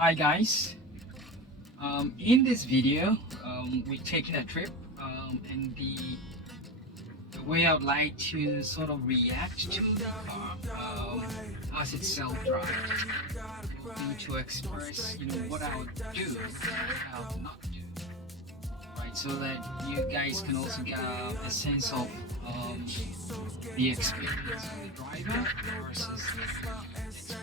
Hi guys, in this video we're taking a trip and the way I'd like to sort of react to the car as it self-drives would be to express what I would do and what I would not do, right, so that you guys can also get a sense of the experience of the driver versus the experience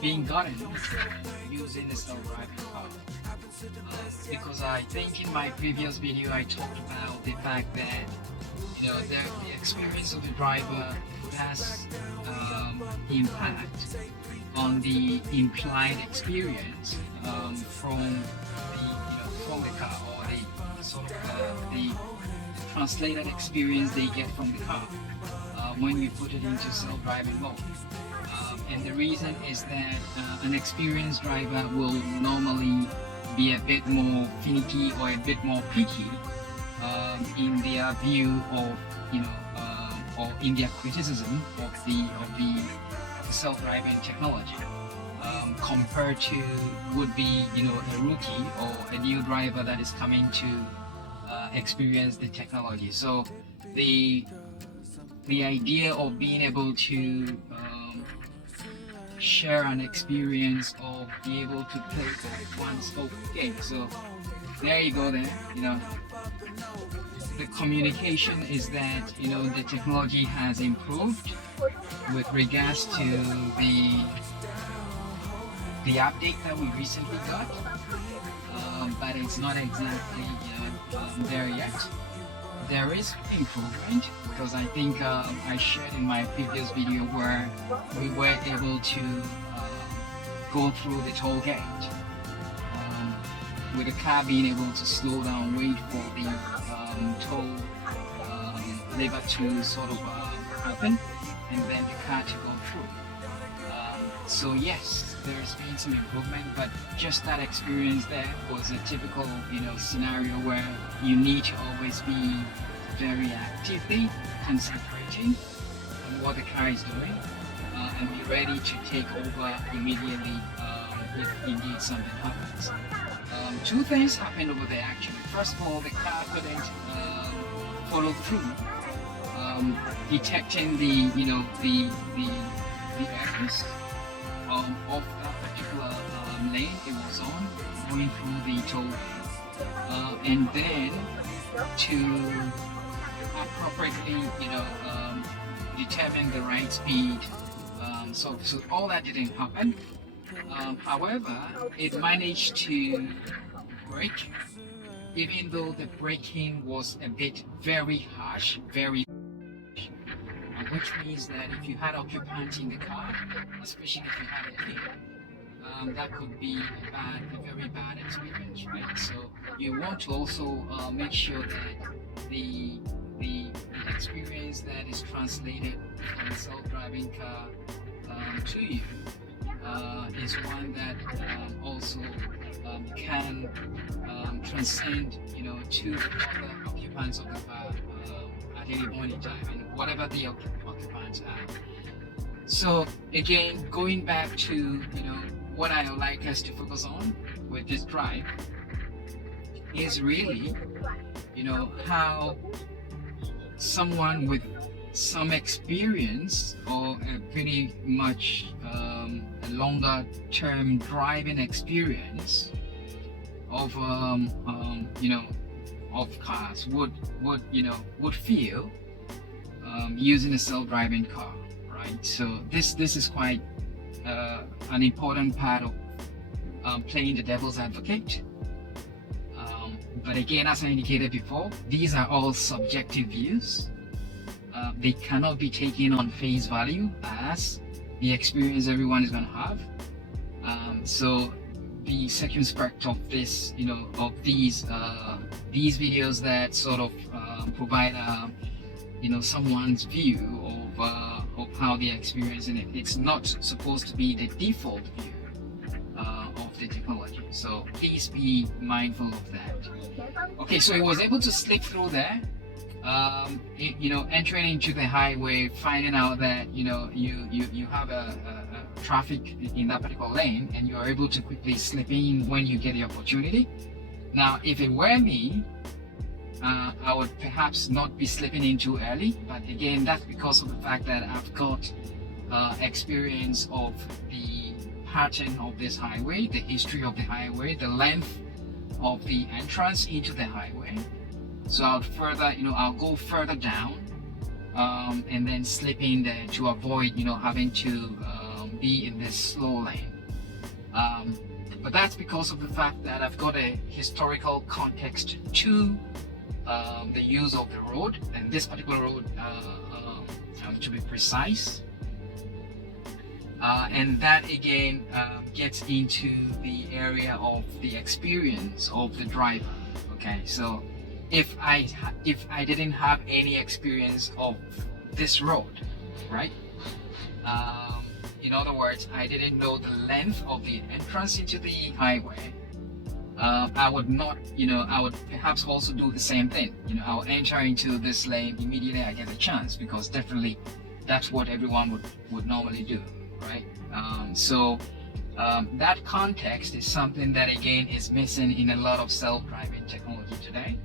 being gotten using a self-driving car. Because I think in my previous video I talked about the fact that the experience of the driver has impact on the implied experience from the car, or the sort of the translated experience they get from the car when you put it into self-driving mode. And the reason is that an experienced driver will normally be a bit more finicky or a bit more picky in their view of or in their criticism of the self-driving technology compared to would be a rookie or a new driver that is coming to experience the technology. So the idea of being able to share an experience or be able to play with one scope game. So there you go there, the communication is that the technology has improved with regards to the update that we recently got, but it's not exactly there yet. There is improvement because I think I shared in my previous video where we were able to go through the toll gate with the car being able to slow down, wait for the toll lever to sort of happen, and then the car to go through. So yes, there's been some improvement, but just that experience there was a typical scenario where you need to always be very actively concentrating on what the car is doing and be ready to take over immediately if indeed something happens. Two things happened over there actually. First of all, the car couldn't follow through detecting the areas of that particular lane it was on, going through the toll gate, and then to appropriately determine the right speed. So all that didn't happen. However, it managed to brake, even though the braking was a bit very harsh, which means that if you had occupants in the car, especially if you had a kid, that could be a very bad experience, right? So you want to also make sure that the experience that is translated from a self-driving car to you is one that also can transcend to the other occupants of the car at any point in time, and whatever the occupants are. So again, going back to what I would like us to focus on with this drive is really how someone with some experience or a pretty much a longer term driving experience of of cars would feel using a self-driving car, right? So this is quite an important part of playing the devil's advocate. But again, as I indicated before, these are all subjective views. They cannot be taken on face value as the experience everyone is going to have. So be circumspect of this, of these videos that sort of provide someone's view of how they're experiencing it. It's not supposed to be the default view of the technology. So please be mindful of that. Okay, so he was able to slip through there. entering into the highway, finding out that you have a traffic in that particular lane, and you are able to quickly slip in when you get the opportunity. Now, if it were me, I would perhaps not be slipping in too early, but again, that's because of the fact that I've got experience of the pattern of this highway, the history of the highway, the length of the entrance into the highway. So I'll go further down and then slip in there to avoid having to be in this slow lane. But that's because of the fact that I've got a historical context to the use of the road, and this particular road, to be precise. And that again gets into the area of the experience of the driver. Okay, so if I didn't have any experience of this road, right? In other words, I didn't know the length of the entrance into the highway. I would not, I would perhaps also do the same thing. I'll enter into this lane immediately I get a chance, because definitely that's what everyone would normally do, right? That context is something that again is missing in a lot of self-driving technology today.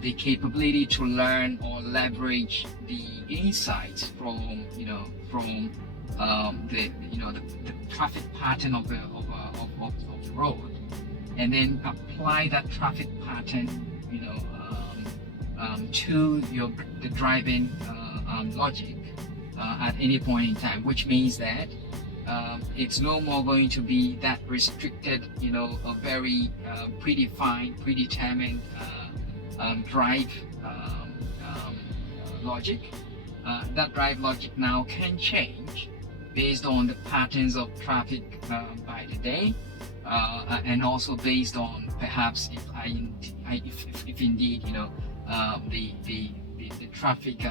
The capability to learn or leverage the insights from the traffic pattern of the road, and then apply that traffic pattern to the driving logic at any point in time, which means that it's no more going to be that restricted, a very predetermined drive logic. That drive logic now can change based on the patterns of traffic by the day, and also based on perhaps if indeed the traffic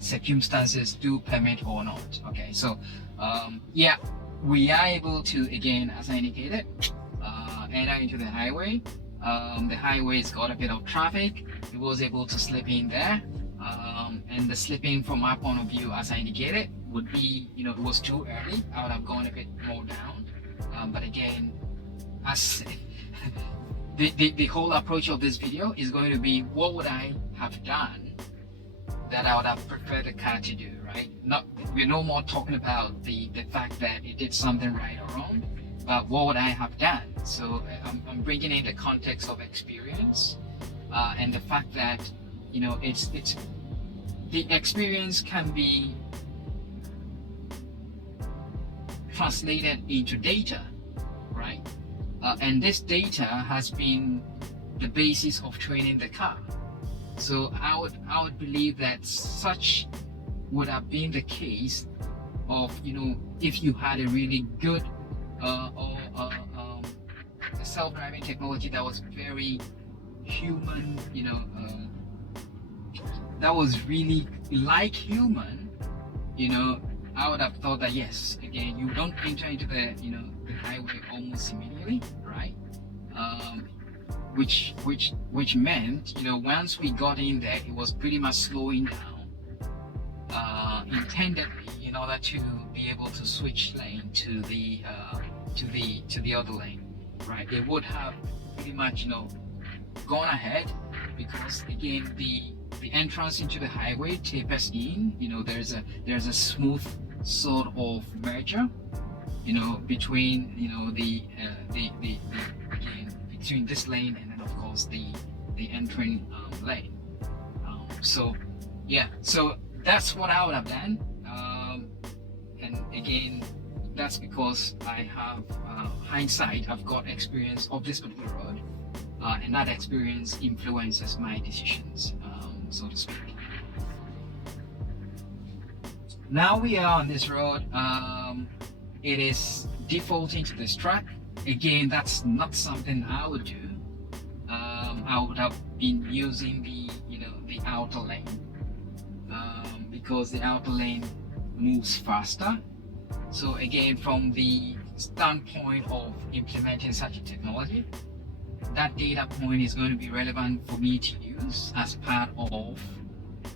circumstances do permit or not. Okay, so yeah, we are able to, again, as I indicated, enter into the highway. The highway's got a bit of traffic. It was able to slip in there, and the slipping from my point of view, as I indicated, would be, it was too early. I would have gone a bit more down, but again, as the whole approach of this video is going to be, what would I have done that I would have preferred the car to do, right? We're no more talking about the fact that it did something right or wrong, but what would I have done? So I'm bringing in the context of experience, and the fact that it's the experience can be translated into data, right? And this data has been the basis of training the car. So I would believe that such would have been the case of if you had a really good self-driving technology that was very human, that was really like human, I would have thought that yes, again, you don't enter into the the highway almost immediately, right? Which meant once we got in there, it was pretty much slowing down intendedly in order to be able to switch lane to the other lane, right? It would have pretty much gone ahead, because again the entrance into the highway tapers in. There's a smooth sort of merger between between this lane and then of course the entering lane. So yeah, so that's what I would have done, and again, that's because I have hindsight. I've got experience of this particular road, and that experience influences my decisions, so to speak. Now we are on this road. It is defaulting to this track. Again, that's not something I would do. I would have been using the outer lane, because the outer lane moves faster. So again, from the standpoint of implementing such a technology, that data point is going to be relevant for me to use as part of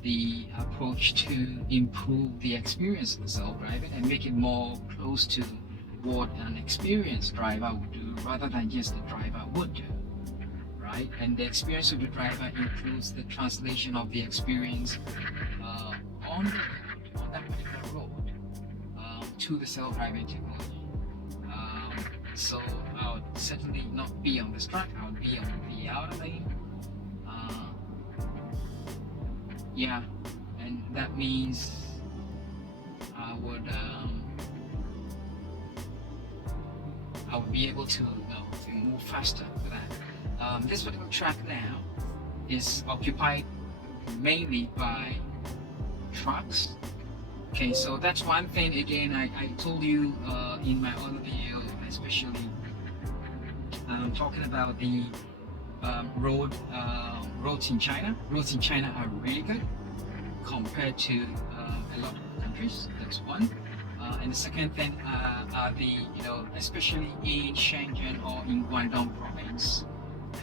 the approach to improve the experience of self-driving and make it more close to what an experienced driver would do rather than just the driver would do, right? And the experience of the driver includes the translation of the experience on that particular road to the self-driving technology. So I would certainly not be on this track. I would be on the outer lane. Yeah, and that means I would be able to move faster with that. This particular track now is occupied mainly by trucks. Okay, so that's one thing. Again, I told you in my other video, especially talking about the roads in China. Roads in China are really good compared to a lot of countries. That's one. And the second thing are the, especially in Shenzhen or in Guangdong province,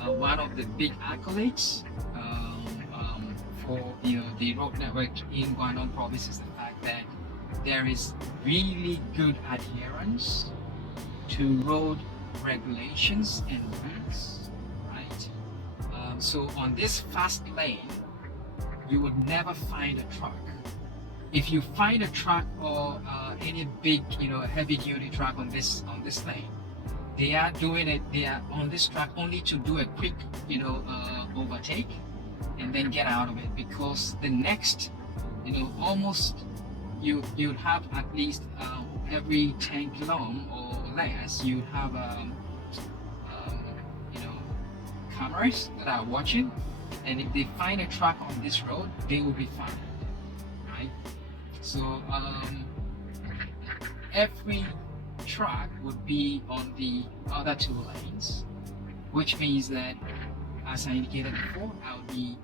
one of the big accolades for the road network in Guangdong province is the fact that there is really good adherence to road regulations and rules, right? So on this fast lane, you would never find a truck. If you find a truck or any big, heavy-duty truck on this lane, they are doing it. They are on this track only to do a quick, overtake and then get out of it, because the next, almost you'd have at least every 10 km or less, you'd have cameras that are watching, and if they find a truck on this road, they will be fined, right? So every truck would be on the other two lanes, which means that, as I indicated before, I would be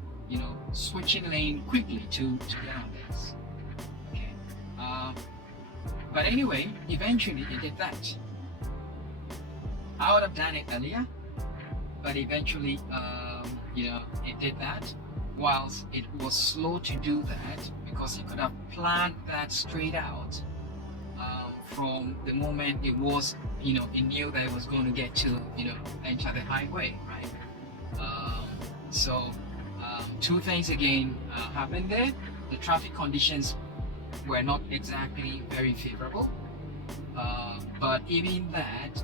switching lane quickly to get on this. Okay. But anyway, eventually it did that. I would have done it earlier, but eventually it did that, whilst it was slow to do that, because it could have planned that straight out from the moment it was, it knew that it was going to get to, enter the highway, right? So two things again happened there. The traffic conditions were not exactly very favorable, but even that,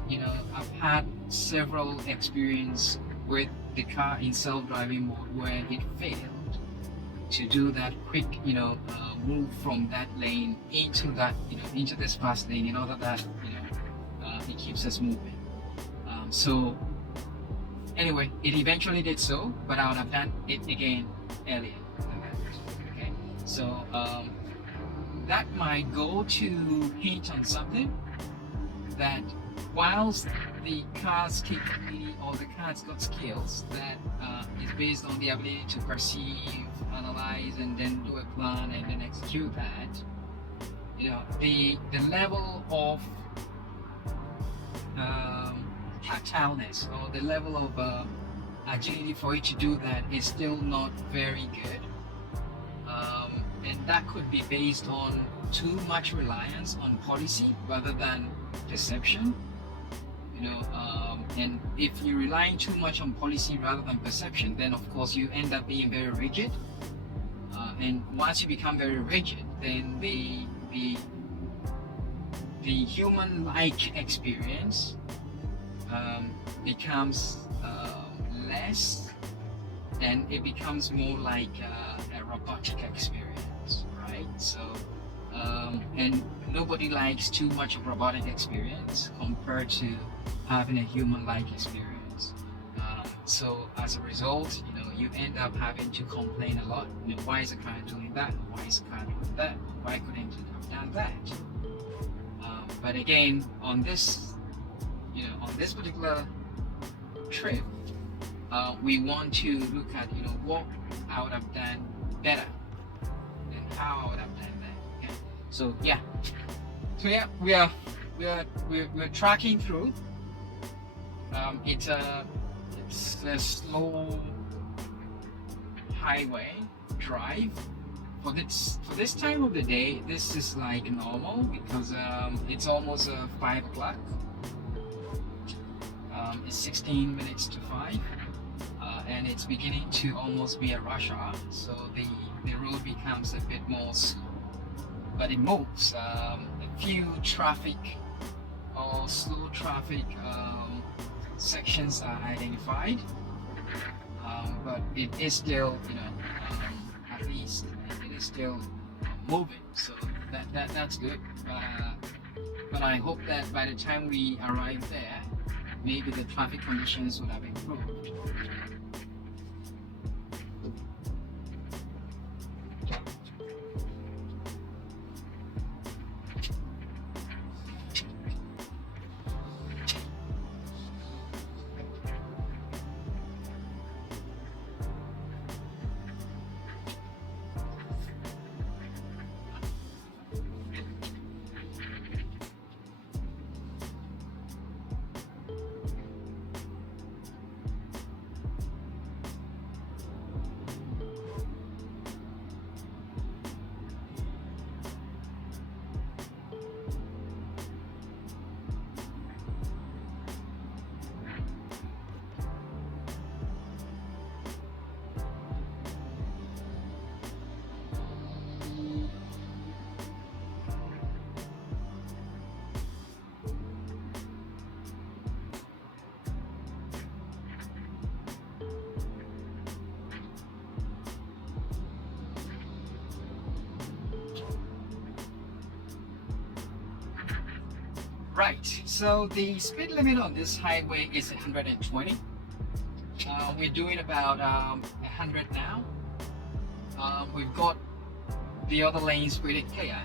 I've had several experience with the car in self-driving mode where it failed to do that quick, move from that lane into that, into this fast lane, in order that, it keeps us moving. So anyway, it eventually did so, but I would have done it again earlier. Okay, so that might go to hint on something, that whilst the car's capability or the car's got skills that is based on the ability to perceive, analyze, and then do a plan and then execute that, the level of tactileness or the level of agility for it to do that is still not very good, and that could be based on too much reliance on policy rather than perception. And if you're relying too much on policy rather than perception, then of course you end up being very rigid, and once you become very rigid, then the human-like experience becomes less, and it becomes more like a robotic experience, right? So and nobody likes too much of robotic experience compared to having a human-like experience. So as a result, you end up having to complain a lot. Why is the car doing that? Why is the car doing that? Why couldn't it have done that? But again, on this, on this particular trip, we want to look at, what I would have done better and how I would have done that. Okay? So yeah, we're tracking through. It's a it's a slow highway drive. For this time of the day, this is like normal because it's almost 5 o'clock. It's 16 minutes to 5, and it's beginning to almost be a rush hour, so the road becomes a bit more slow, but it moves. A few traffic or slow traffic sections are identified, but it is still, at least it is still moving, so that's good. But I hope that by the time we arrive there, maybe the traffic conditions would have improved. Right, so the speed limit on this highway is 120. We're doing about 100 now. We've got the other lanes pretty clear,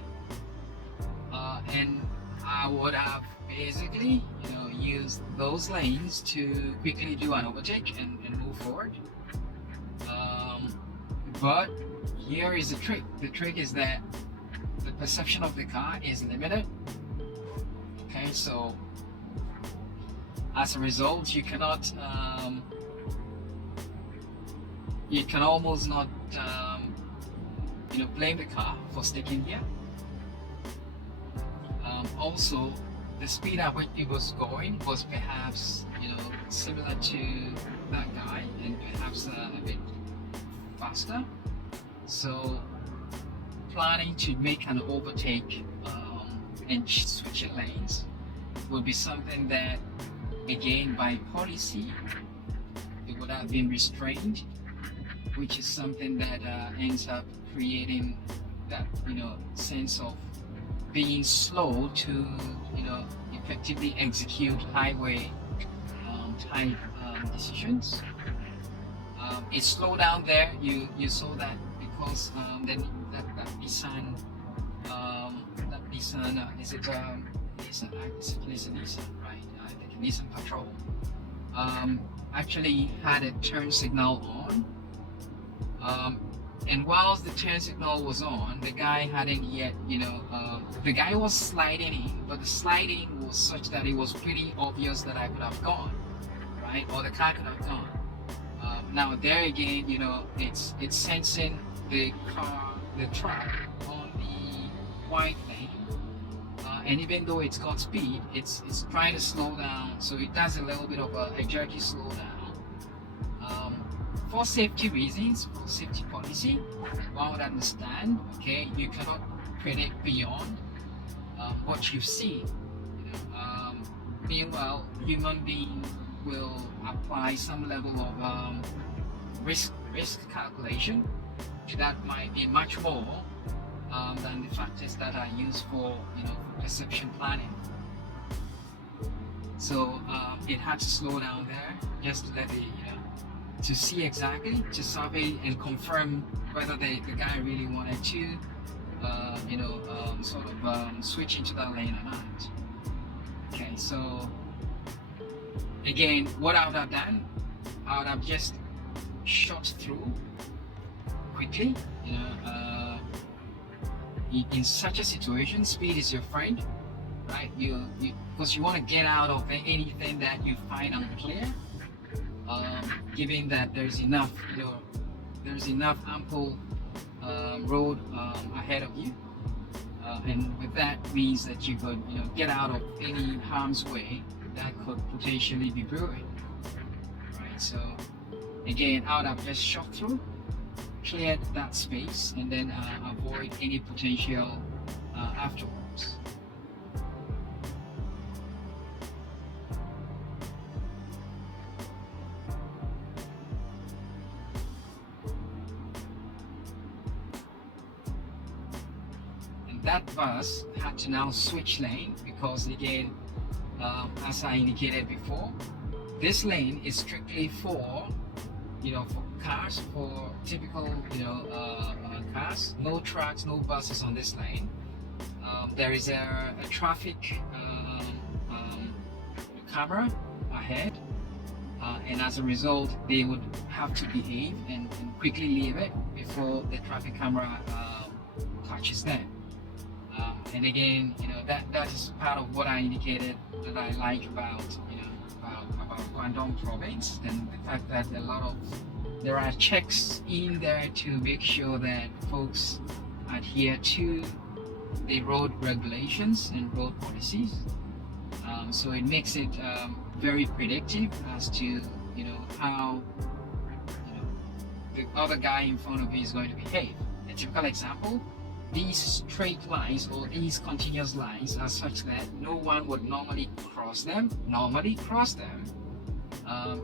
and I would have basically, used those lanes to quickly do an overtake and move forward. But here is the trick. The trick is that the perception of the car is limited. Okay, so as a result, you cannot, you can almost not, blame the car for sticking here. Also, the speed at which it was going was perhaps, similar to that guy, and perhaps a bit faster. So, planning to make an overtake and switching lanes would be something that, again, by policy, it would have been restrained, which is something that ends up creating that sense of being slow to effectively execute highway type decisions. It slowed down there. You saw that because then that Nissan. Nissan, is it Nissan, right? I think Nissan Patrol actually had a turn signal on, and whilst the turn signal was on, the guy hadn't yet, the guy was sliding in, but the sliding was such that it was pretty obvious that I could have gone, right? Or the car could have gone. Now there again, it's sensing the truck on the white lane. And even though it's got speed, it's trying to slow down, so it does a little bit of a jerky slowdown. For safety reasons, for safety policy, one would understand. Okay, you cannot predict beyond what you see. Meanwhile, human being will apply some level of risk calculation that might be much more than the factors that are used for perception planning. So it had to slow down there just to let to see exactly, to survey and confirm whether the guy really wanted to switch into that lane or not. Okay, so again, what I would have done, I would have just shot through quickly. In such a situation, speed is your friend, right? Because you want to get out of anything that you find unclear. given that there's enough, there's enough ample road ahead of you, and with that means that you could, get out of any harm's way that could potentially be brewing. Right. So again, I would have just shot through, cleared that space, and then avoid any potential afterwards. And that bus had to now switch lane because, again, as I indicated before, this lane is strictly for, for cars, for typical, cars. No trucks, no buses on this lane. There is a traffic camera ahead, and as a result, they would have to behave and quickly leave it before the traffic camera catches them. And again, that is part of what I indicated that I like about Guangdong province, and the fact that there are checks in there to make sure that folks adhere to the road regulations and road policies. So it makes it very predictive as to how the other guy in front of you is going to behave. A typical example: these straight lines or these continuous lines are such that no one would normally cross them.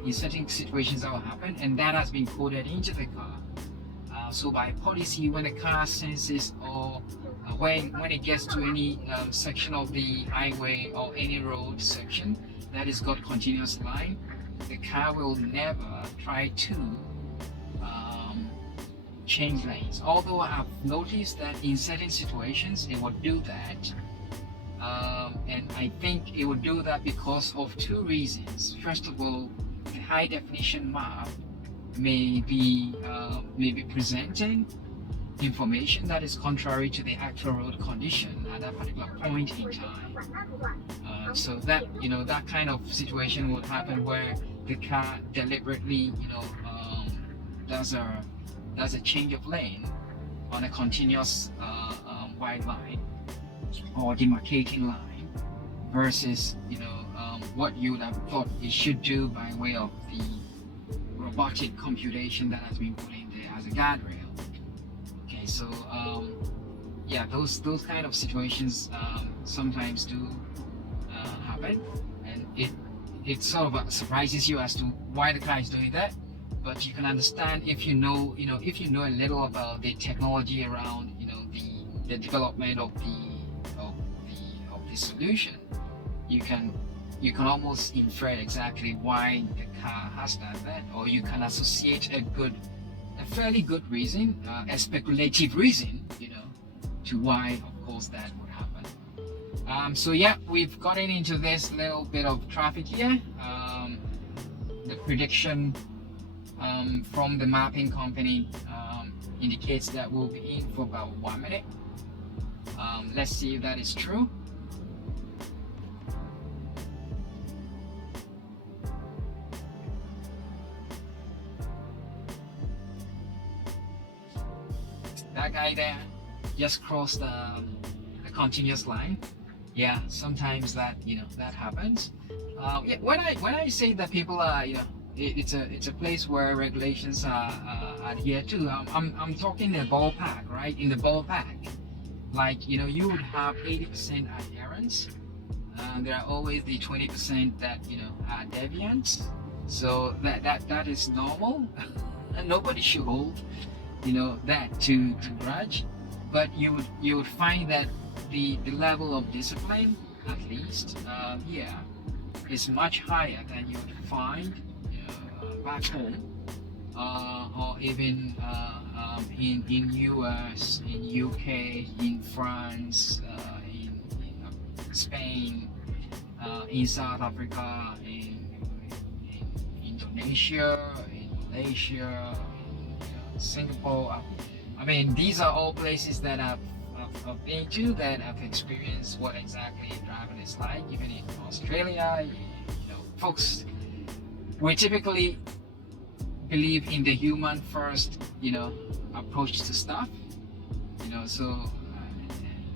In certain situations that will happen, and that has been coded into the car. So by policy, when the car senses or when it gets to any section of the highway or any road section that has got continuous line, the car will never try to change lanes. Although I've noticed that in certain situations it would do that, and I think it would do that because of two reasons. First of all, the high definition map may be presenting information that is contrary to the actual road condition at that particular point in time. So that that kind of situation would happen where the car deliberately does a change of lane on a continuous wide line or demarcating line versus what you would have thought it should do by way of the robotic computation that has been put in there as a guardrail. Okay, so yeah, those kind of situations sometimes do happen, and it sort of surprises you as to why the car is doing that. But you can understand if you know a little about the technology around the development of the solution. You can almost infer exactly why the car has done that, or you can associate a fairly good reason, a speculative reason, to why, of course, that would happen. So yeah, we've gotten into this little bit of traffic here. The prediction from the mapping company indicates that we'll be in for about 1 minute. Let's see if that is true. That guy there just crossed the continuous line. Yeah, sometimes that that happens. Yeah, when I say that people are it's a place where regulations are adhered to, I'm talking the ballpark, right? In the ballpark, like you would have 80% adherence. There are always the 20% that are deviants. So that is normal, and nobody should hold that to grudge. But you would find that the level of discipline, at least here, is much higher than you would find back home, or even in US, in UK, in France, in Spain, in South Africa, in Indonesia, in Malaysia, in Singapore. I mean, these are all places that I've been to, that I've experienced what exactly driving is like. Even in Australia, folks we typically believe in the human first, approach to stuff. So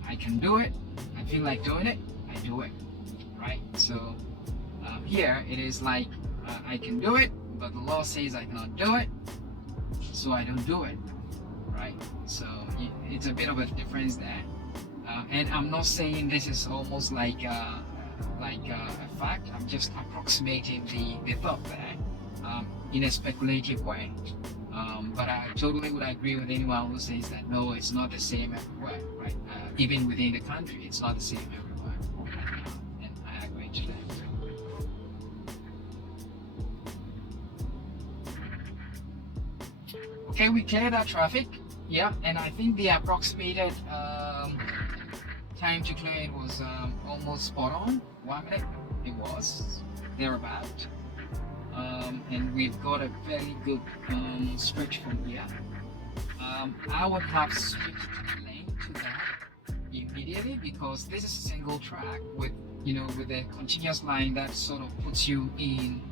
I can do it. I feel like doing it. I do it, right? So here it is like I can do it, but the law says I cannot do it, so I don't do it, right? So it's a bit of a difference there. And I'm not saying this is almost like a fact. I'm just approximating the thought there in a speculative way. But I totally would agree with anyone who says that no, it's not the same everywhere, right? Even within the country, it's not the same everywhere. And I agree to that. Okay, we cleared that traffic. Yeah, and I think the approximated time to clear it was almost spot on. 1 minute. It was thereabout. And we've got a very good stretch from here. I would have switched the lane to that immediately because this is a single track with a continuous line that sort of puts you in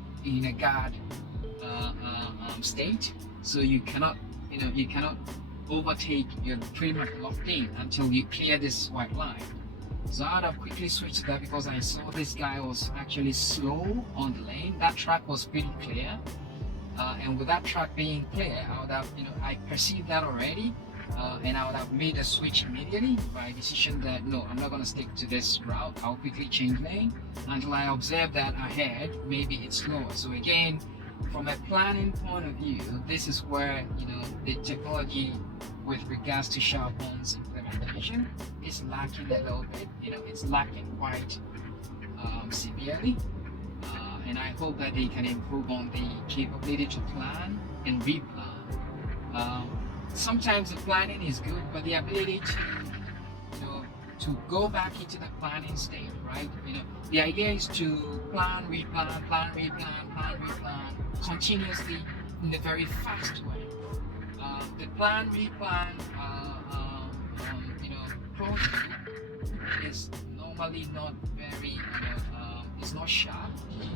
a guard state. So you cannot overtake. You're pretty much locked in until you clear this white line. So I'd have quickly switched to that because I saw this guy was actually slow on the lane. That track was pretty clear, and with that track being clear, I would have, I perceived that already, and I would have made a switch immediately by decision that no, I'm not going to stick to this route. I'll quickly change lane until I observe that ahead maybe it's slower. So again, from a planning point of view, this is where the technology with regards to SharePoint's implementation is lacking a little bit. It's lacking quite severely, and I hope that they can improve on the capability to plan and replan. Sometimes the planning is good, but the ability to go back into the planning state, right? The idea is to plan, replan, continuously in a very fast way. The plan, replan, process is normally not very, it's not sharp in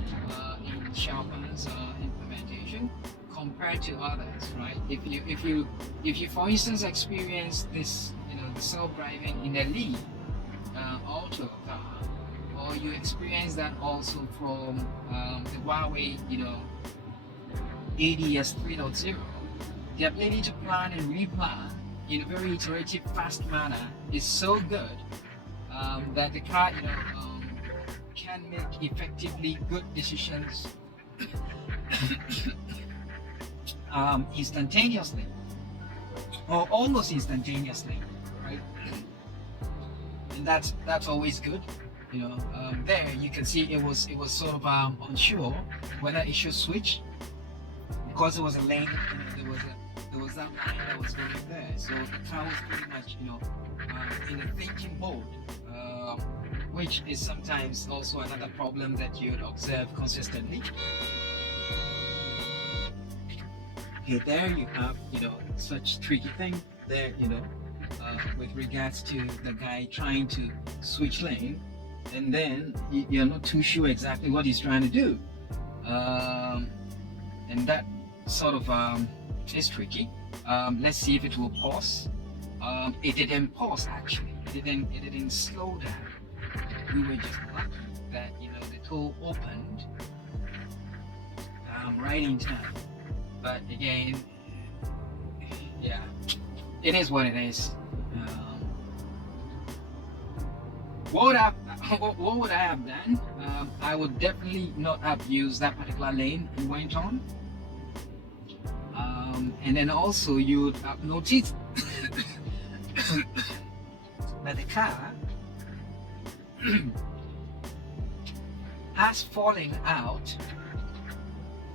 SharePoint's implementation compared to others, right? If you for instance experience this, the self-driving in a lead auto car, or you experience that also from the Huawei, ADS 3.0, the ability to plan and replan in a very iterative, fast manner is so good that the car, can make effectively good decisions instantaneously or almost instantaneously, right? And that's always good. There you can see it was sort of unsure whether it should switch because it was a lane. There was that line that was going there, so the car was pretty much in a thinking mode, which is sometimes also another problem that you'd observe consistently. Okay, there you have such tricky thing there, with regards to the guy trying to switch lane, and then you're not too sure exactly what he's trying to do, and that sort of is tricky. Let's see if it will pause. It didn't pause actually. It didn't slow down. We were just lucky that the toll opened right in time. But again, yeah, it is what it is. What would I have done? I would definitely not have used that particular lane and went on. And then also you would have noticed that the car has fallen out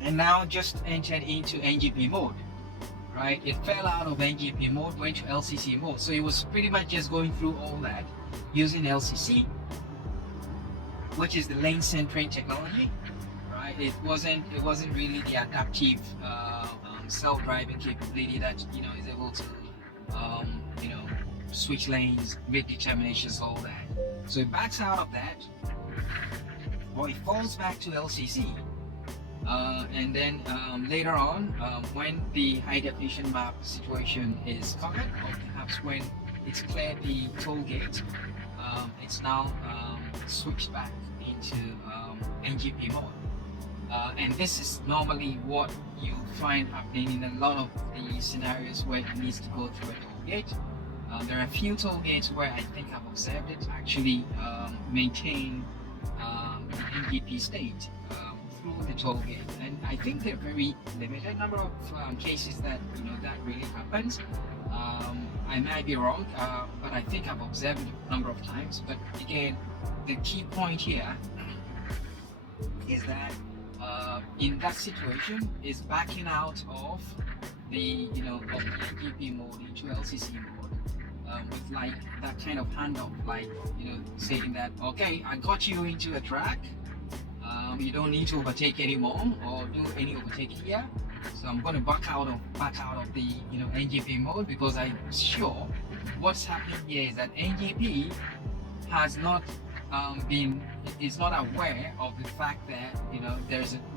and now just entered into NGP mode, right? It fell out of NGP mode, went to LCC mode. So it was pretty much just going through all that using LCC, which is the lane centering technology, right? It wasn't really the adaptive self-driving capability that is able to switch lanes, make determinations, all that. So it backs out of that, or it falls back to LCC, And then later on, when the high definition map situation is covered, or perhaps when it's cleared the toll gate, it's now switched back into NGP mode. And this is normally what you find happening in a lot of the scenarios where it needs to go through a toll gate. There are a few toll gates where I think I've observed it actually maintain NGP state through the toll gate, and I think there are very limited number of cases that that really happens. I might be wrong, but I think I've observed it a number of times. But again, the key point here is that in that situation is backing out of the of the NGP mode into LCC mode with like that kind of handoff, like saying that okay, I got you into a track. You don't need to overtake anymore or do any overtaking here. So I'm going to back out of the NGP mode, because I'm sure what's happening here is that NGP has not is not aware of the fact that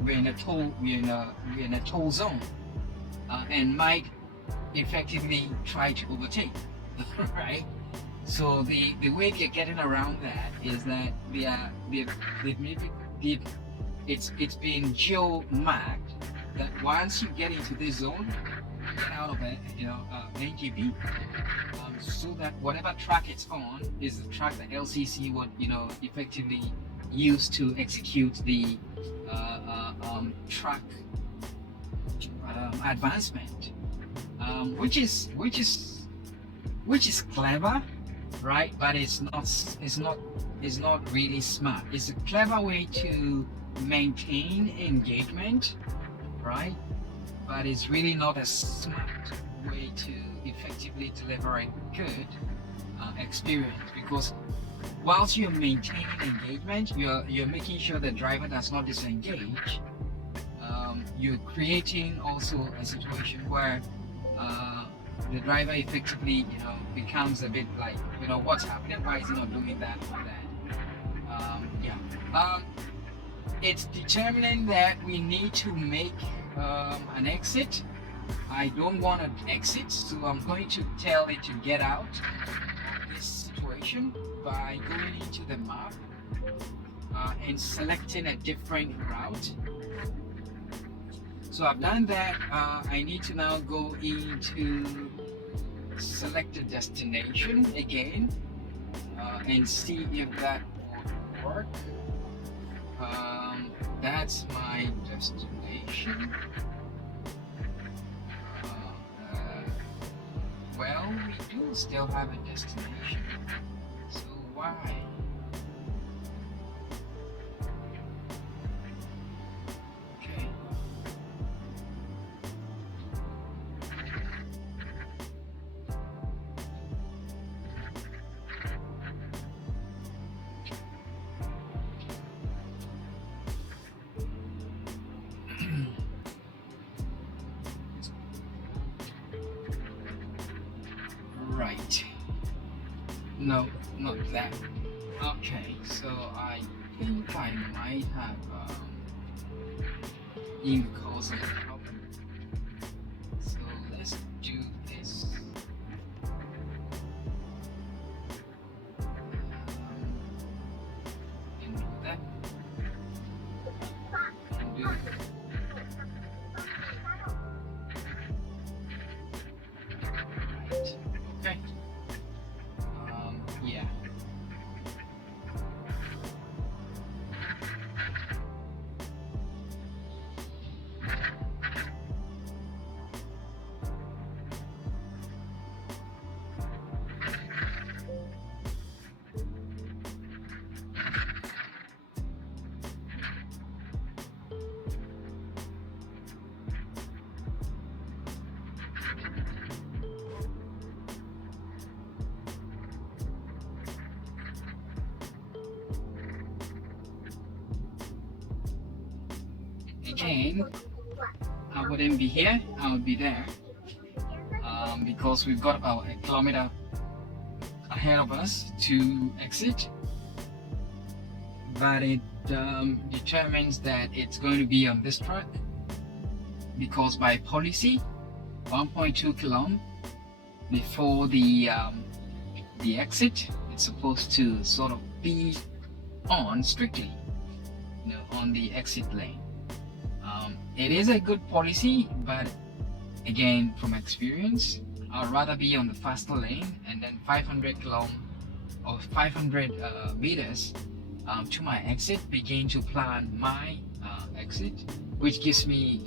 we're in a toll zone and might effectively try to overtake, right? So the way they're getting around that is that it's been geo-marked that once you get into this zone, get out of it, NGP, so that whatever track it's on is the track that LCC would, effectively use to execute the track advancement, which is clever, right? But it's not really smart. It's a clever way to maintain engagement, right? But it's really not a smart way to effectively deliver a good experience, because whilst you're maintaining engagement, you're making sure the driver does not disengage. You're creating also a situation where the driver effectively becomes a bit like what's happening, why is he not doing that or that. It's determining that we need to make an exit. I don't want to exit, so I'm going to tell it to get out of this situation by going into the map and selecting a different route. So I've done that. I need to now go into select a destination again and see if that would work. That's my destination. Well, we do still have a destination, so why? Okay. Right. No, not that. Okay, so I think I might have caused a problem. So let's do this. And do that. And do that. Right. Okay. Yeah. Again, I wouldn't be here, I would be there, because we've got about 1 kilometer ahead of us to exit, but it determines that it's going to be on this track, because by policy 1.2 km before the exit, it's supposed to sort of be on strictly, on the exit lane. It is a good policy, but again, from experience, I'd rather be on the faster lane, and then 500 meters to my exit, begin to plan my exit, which gives me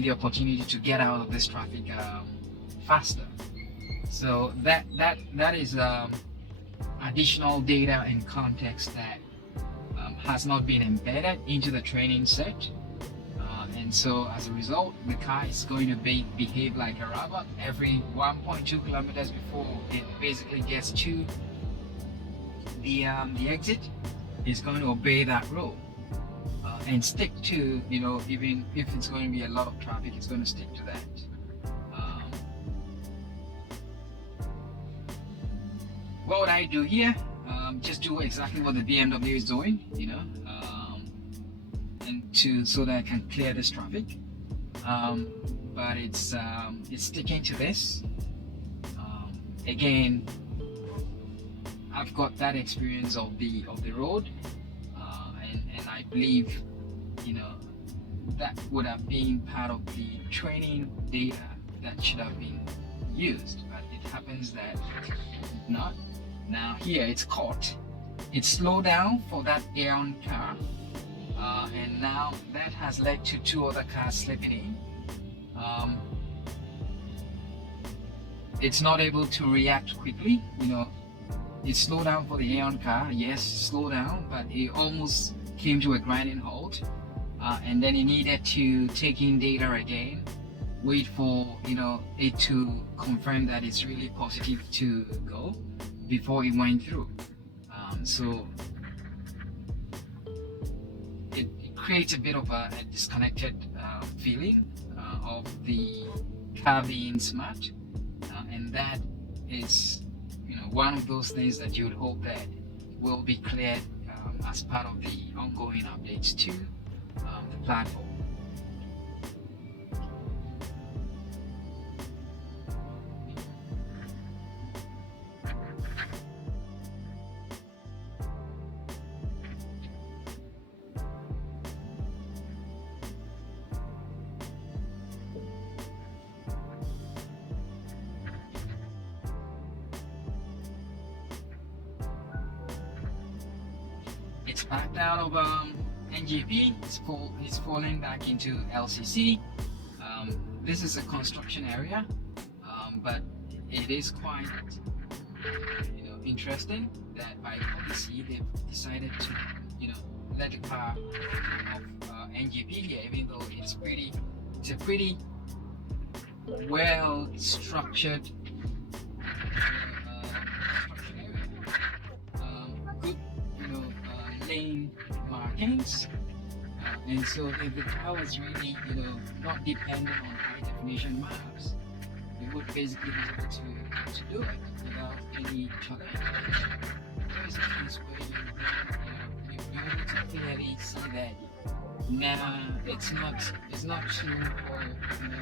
the opportunity to get out of this traffic faster. So that is additional data and context that has not been embedded into the training set, and so as a result, the car is going to behave like a robot. Every 1.2 kilometers before it basically gets to the exit, it's going to obey that rule and stick to, even if it's going to be a lot of traffic, it's going to stick to that. What would I do here? Just do exactly what the BMW is doing, and so that I can clear this traffic. But it's sticking to this. Again, I've got that experience of the road, and I believe, that would have been part of the training data that should have been used, but it happens that not. Now here it's caught. It slowed down for that Aeon car, and now that has led to two other cars slipping in. It's not able to react quickly. It slowed down for the Aeon car. Yes, slow down, but it almost came to a grinding halt, and then it needed to take in data again, wait for it to confirm that it's really positive to go before it went through. So it creates a bit of a disconnected feeling of the car being smart, and that is one of those things that you would hope that will be cleared as part of the ongoing updates to the platform. It's backed out of NGP. It's falling back into LCC. This is a construction area, but it is quite interesting that by policy they've decided to let the car off NGP here, even though it's a pretty well structured lane markings, and so if the car was really not dependent on high definition maps, it would basically be able to do it without any challenge. There is a case where you're able to clearly see that now it's not true for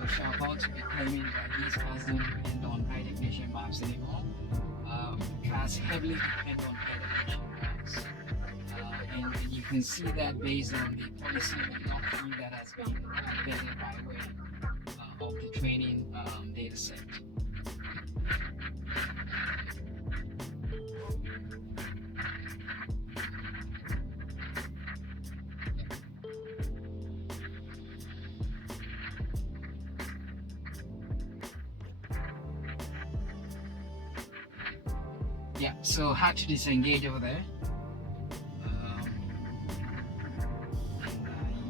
Sharpal to be claiming that these cars don't depend on high definition maps anymore. Cars heavily depend on high definition maps. And you can see that based on the policy doctrine that has been embedded by way of the training data set. Yeah, so hard to disengage over there.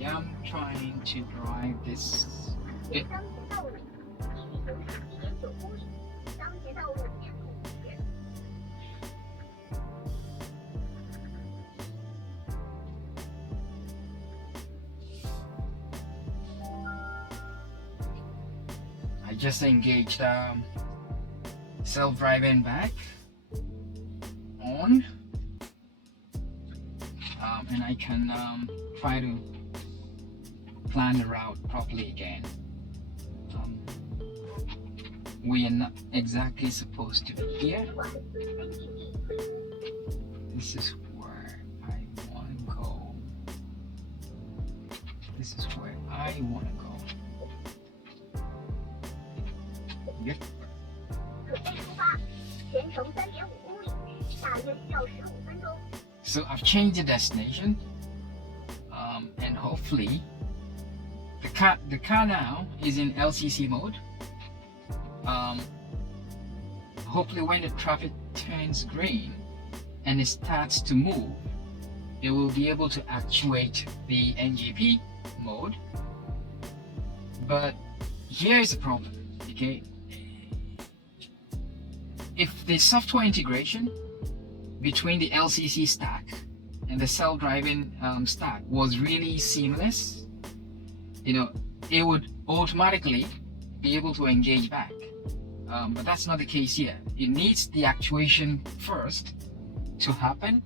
I'm trying to drive this. I just engaged self-driving back on. and I can try to plan the route properly again. We are not exactly supposed to be here. This is where I want to go. This is where I want to go. Yep. So I've changed the destination, and hopefully the car now is in LCC mode. Hopefully when the traffic turns green and it starts to move, it will be able to actuate the NGP mode. But here's the problem, okay? If the software integration between the LCC stack and the self-driving stack was really seamless, it would automatically be able to engage back. But that's not the case here. It needs the actuation first to happen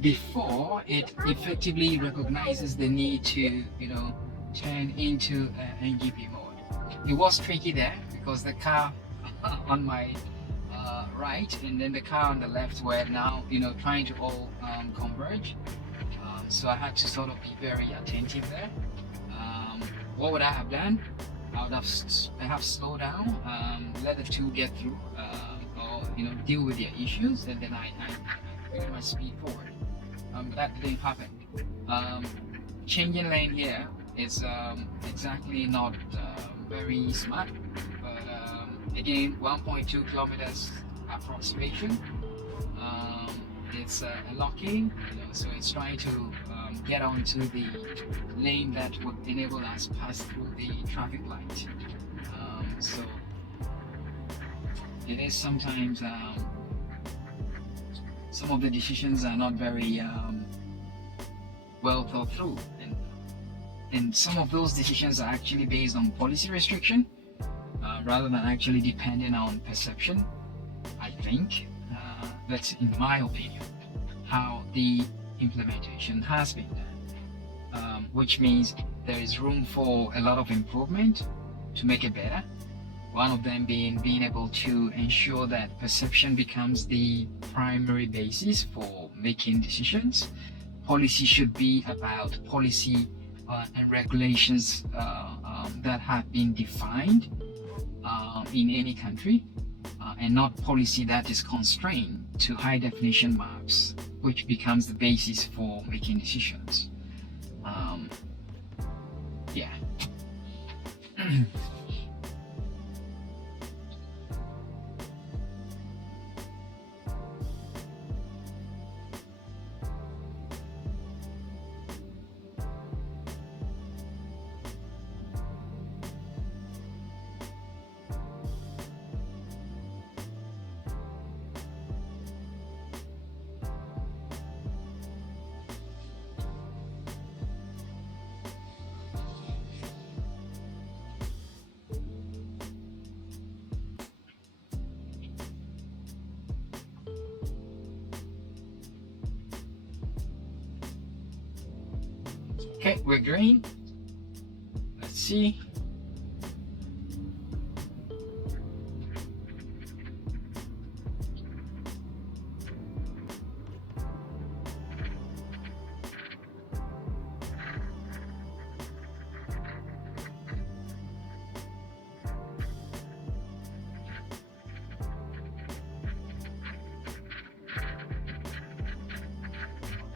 before it effectively recognizes the need to, turn into NGP mode. It was tricky there because the car on my right and then the car on the left were now, trying to all converge. So I had to sort of be very attentive there. What would I have done? I would have perhaps slowed down, let the two get through, or deal with their issues, and then I bring my speed forward. But that didn't happen. Changing lane here is exactly not very smart, but again, 1.2 kilometers approximation. It's a locking, so it's trying to get onto the lane that would enable us pass through the traffic light. So it is sometimes some of the decisions are not very well thought through, and some of those decisions are actually based on policy restriction rather than actually depending on perception. I think that's, in my opinion, how the implementation has been done, which means there is room for a lot of improvement to make it better. One of them being able to ensure that perception becomes the primary basis for making decisions. Policy should be about policy and regulations that have been defined in any country, and not policy that is constrained to high definition maps, which becomes the basis for making decisions. Yeah. Okay, we're green. Let's see.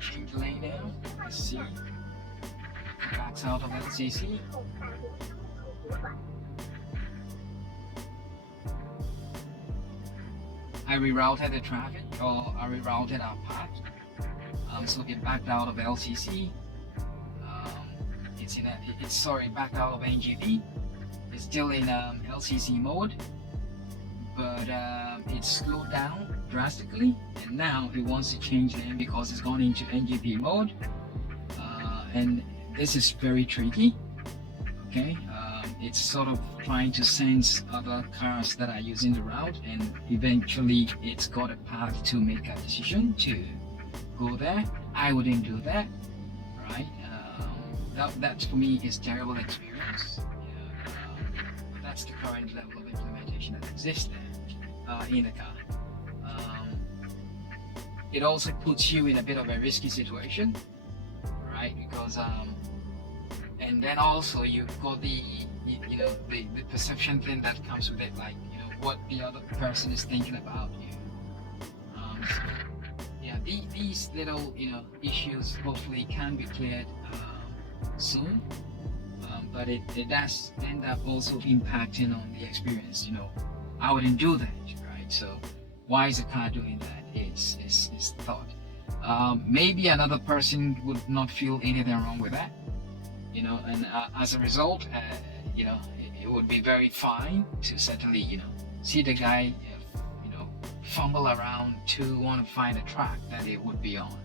Change lane now. Let's see. Backs out of LCC. I rerouted the traffic, or I rerouted our path. So it backed out of LCC. Backed out of NGP. It's still in LCC mode, but it slowed down drastically, and now it wants to change lane because it's gone into NGP mode, and this is very tricky. Okay, it's sort of trying to sense other cars that are using the route, and eventually it's got a path to make a decision to go there. I wouldn't do that, right? That for me is terrible experience. That's the current level of implementation that exists there in a car. It also puts you in a bit of a risky situation, right? Because and then also you've got the perception thing that comes with it, like what the other person is thinking about you. So, yeah, these little issues hopefully can be cleared soon, but it does end up also impacting on the experience. I wouldn't do that, right? So why is the car doing that is thought. Maybe another person would not feel anything wrong with that, and as a result, it would be very fine to certainly see the guy fumble around to want to find a track that it would be on.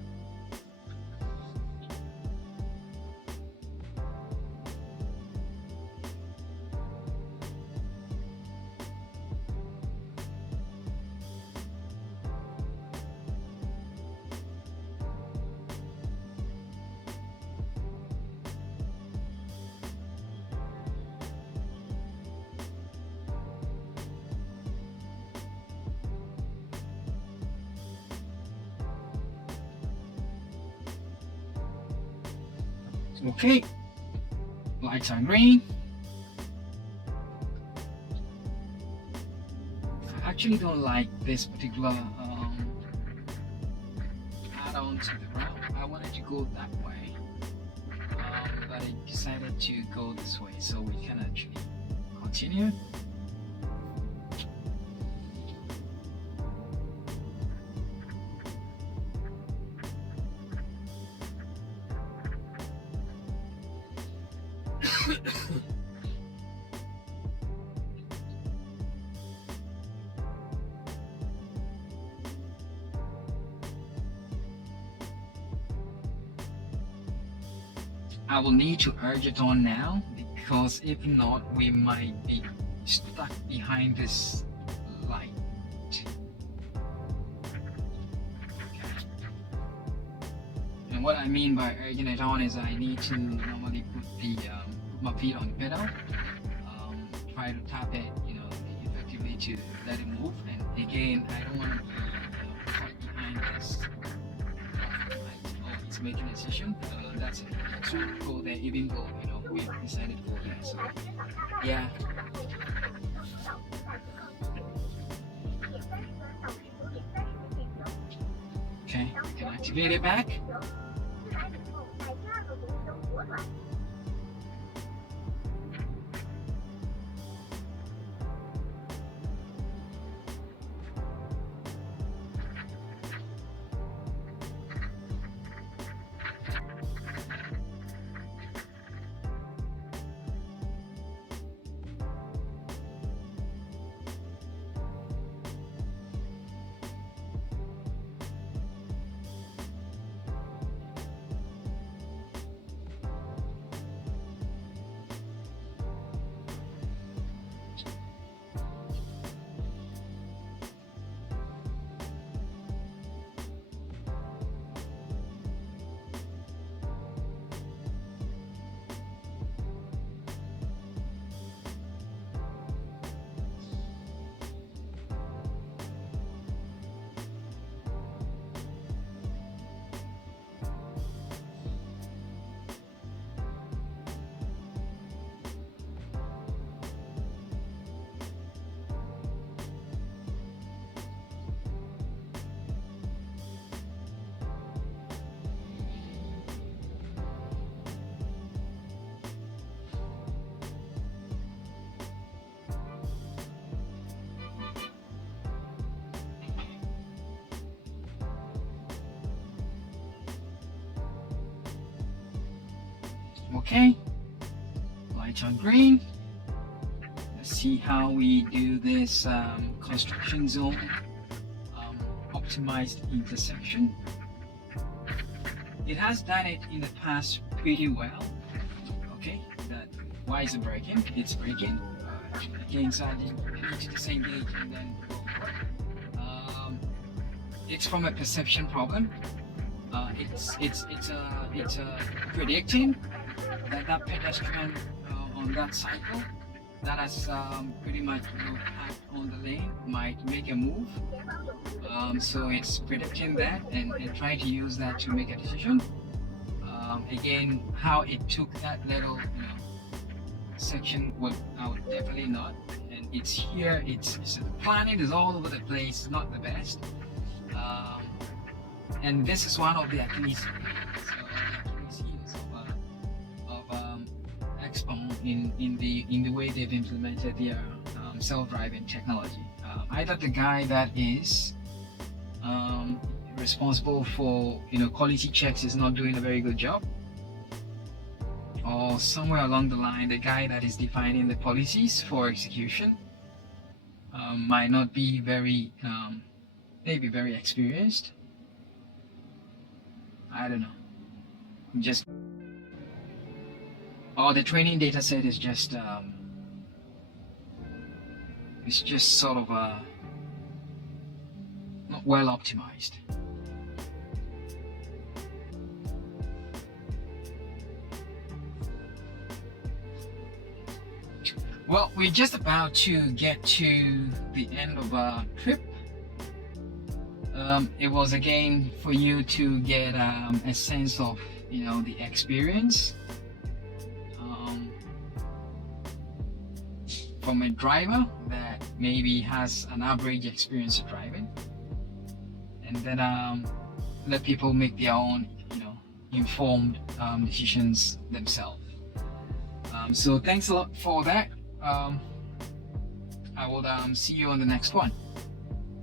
Okay, lights are green. I actually don't like this particular add-on to the route. I wanted to go that way, but I decided to go this way so we can actually continue. I will need to urge it on now, because if not, we might be stuck behind this light. Okay. And what I mean by urging it on is I need to normally put my feet on the pedal, try to tap it, effectively to let it move. And again, I don't want to be caught behind this light. Oh, it's making a decision. That's it. So go there, even though we decided to go there. So yeah. Okay, we can activate it back. Okay, lights on green. Let's see how we do this construction zone optimized intersection. It has done it in the past pretty well. Okay, why is it braking? It's braking. Again, so I need to disengage and then go forward. It's from a perception problem. it's predicting that that pedestrian on that cycle that has pretty much packed on the lane might make a move. So it's predicting that and trying to use that to make a decision. Again, how it took that little section, I would definitely not. And it's here. It's the planning is all over the place. Not the best. And this is one of the Achilles heels of Xpeng in the way they've implemented their self-driving technology. Either the guy that is responsible for quality checks is not doing a very good job, or somewhere along the line the guy that is defining the policies for execution might not be very maybe very experienced. I don't know, or the training data set is just it's just sort of not well optimized. Well, we're just about to get to the end of our trip. It was again for you to get a sense of the experience from a driver that maybe has an average experience of driving, and then let people make their own informed decisions themselves. So thanks a lot for that. I will see you on the next one.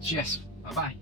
Cheers. Bye bye.